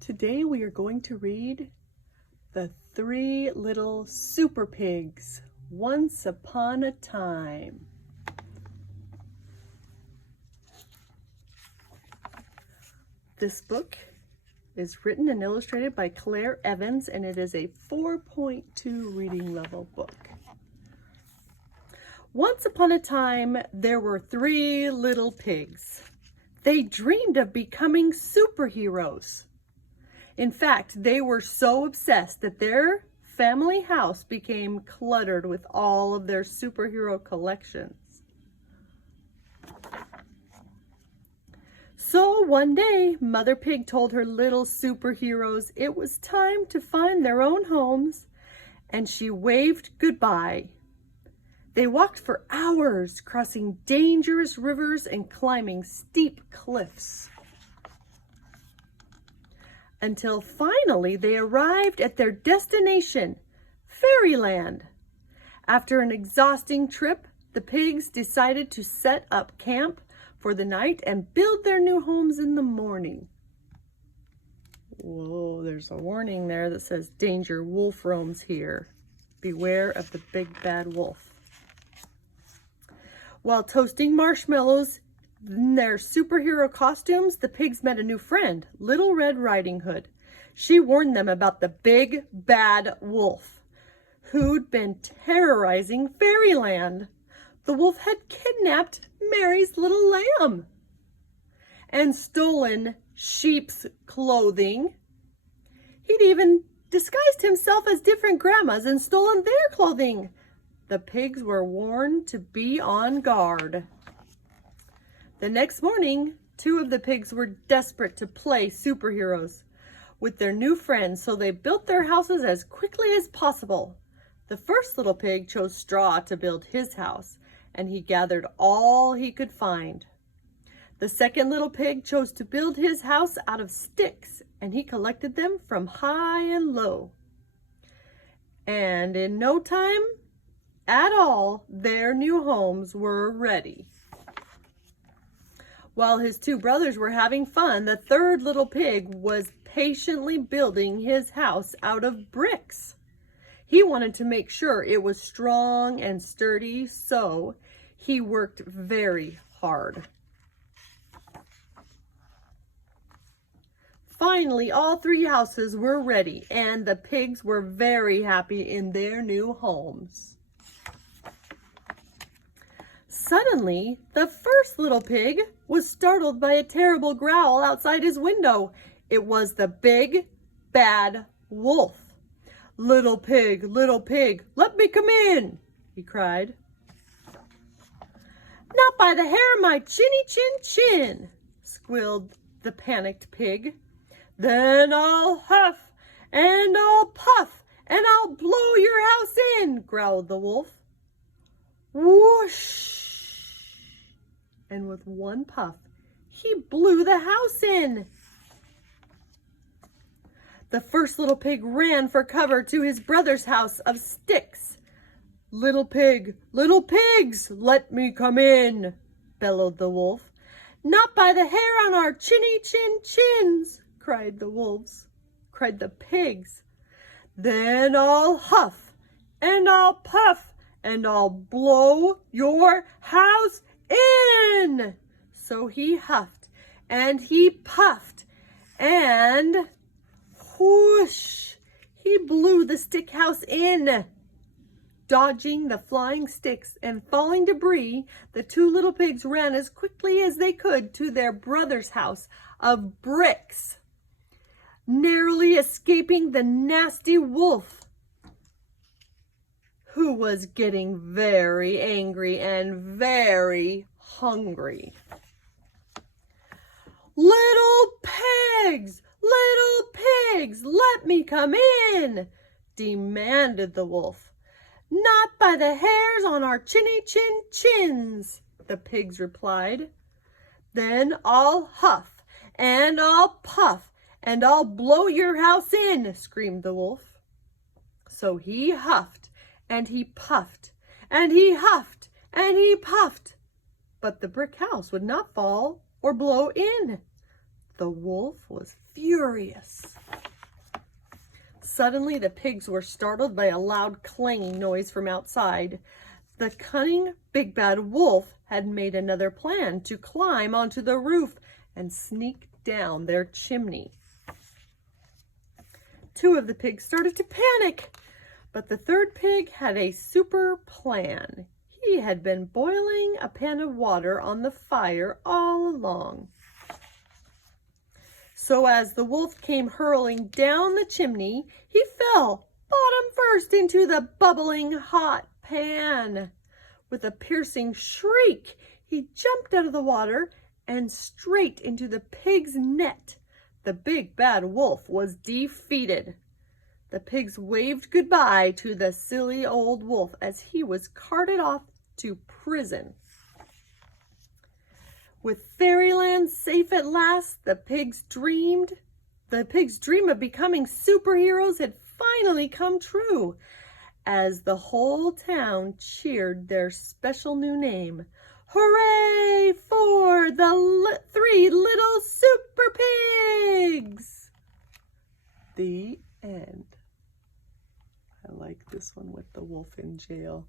Today we are going to read The Three Little Superpigs, Once Upon a Time. This book is written and illustrated by Claire Evans, and it is a 4.2 reading level book. Once upon a time, there were three little pigs. They dreamed of becoming superheroes. In fact, they were so obsessed that their family house became cluttered with all of their superhero collections. So one day, Mother Pig told her little superheroes it was time to find their own homes, and she waved goodbye. They walked for hours, crossing dangerous rivers and climbing steep cliffs, until finally they arrived at their destination, Fairyland. After an exhausting trip, the pigs decided to set up camp for the night and build their new homes in the morning. Whoa, there's a warning there that says, "Danger, wolf roams here. Beware of the big bad wolf." While toasting marshmallows in their superhero costumes, the pigs met a new friend, Little Red Riding Hood. She warned them about the big bad wolf who'd been terrorizing Fairyland. The wolf had kidnapped Mary's little lamb and stolen sheep's clothing. He'd even disguised himself as different grandmas and stolen their clothing. The pigs were warned to be on guard. The next morning, two of the pigs were desperate to play superheroes with their new friends, so they built their houses as quickly as possible. The first little pig chose straw to build his house, and he gathered all he could find. The second little pig chose to build his house out of sticks, and he collected them from high and low. And in no time at all, their new homes were ready. While his two brothers were having fun, the third little pig was patiently building his house out of bricks. He wanted to make sure it was strong and sturdy, so he worked very hard. Finally, all three houses were ready, and the pigs were very happy in their new homes. Suddenly, the first little pig was startled by a terrible growl outside his window. It was the big, bad wolf. Little pig, let me come in," he cried. "Not by the hair of my chinny chin," squealed the panicked pig. "Then I'll huff, and I'll puff, and I'll blow your house in," growled the wolf. Whoosh! And with one puff, he blew the house in. The first little pig ran for cover to his brother's house of sticks. Little pigs, let me come in," bellowed the wolf. "Not by the hair on our chinny chins," cried the pigs. "Then I'll huff, and I'll puff, and I'll blow your house in." So he huffed and he puffed, and whoosh, he blew the stick house in. Dodging the flying sticks and falling debris, the two little pigs ran as quickly as they could to their brother's house of bricks, narrowly escaping the nasty wolf, who was getting very angry and very hungry. Little pigs, let me come in," demanded the wolf. "Not by the hairs on our chinny chins," the pigs replied. "Then I'll huff, and I'll puff, and I'll blow your house in," screamed the wolf. So he huffed, and he puffed, and he huffed, and he puffed, but the brick house would not fall or blow in. The wolf was furious. Suddenly, the pigs were startled by a loud clanging noise from outside. The cunning big bad wolf had made another plan to climb onto the roof and sneak down their chimney. Two of the pigs started to panic, but the third pig had a super plan. He had been boiling a pan of water on the fire all along. So as the wolf came hurling down the chimney, he fell bottom first into the bubbling hot pan. With a piercing shriek, he jumped out of the water and straight into the pig's net. The big bad wolf was defeated. The pigs waved goodbye to the silly old wolf as he was carted off to prison. With fairyland safe at last, the pigs' dream of becoming superheroes had finally come true, as the whole town cheered their special new name. Hooray for the three little super pigs! The end. I like this one with the wolf in jail.